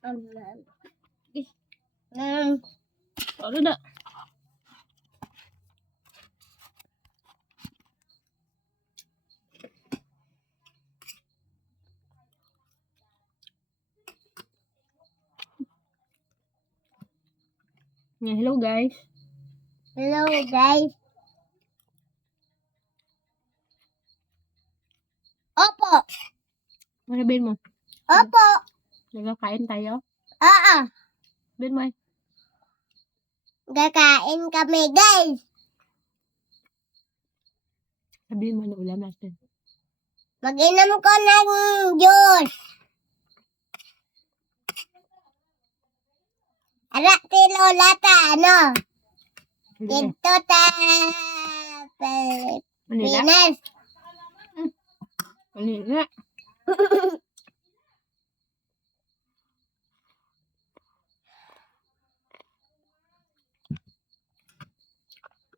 Ano na? Yeah, hello guys. Hello guys. Opo. Ano sabihin mo? Opo. Nagkakain tayo? Oo. Sabihin mo eh. Kakain kami guys. Sabihin mo ano ulam natin. Mag-inom ko ng juice. Ara, tilo lata, ano? Dito ta Manila? Pilipinas. Manila.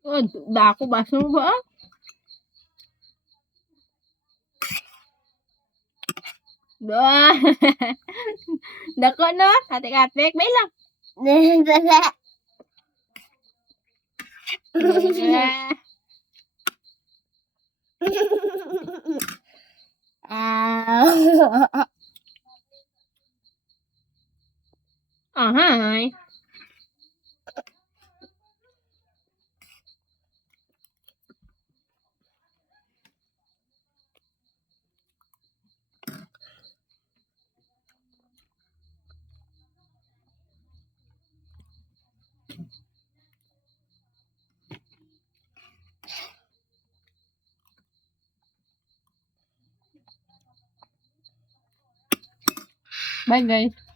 Oh, dako baso mo ba? Doa. Dako no? Katik-katik. May lang. Hi. Bye guys.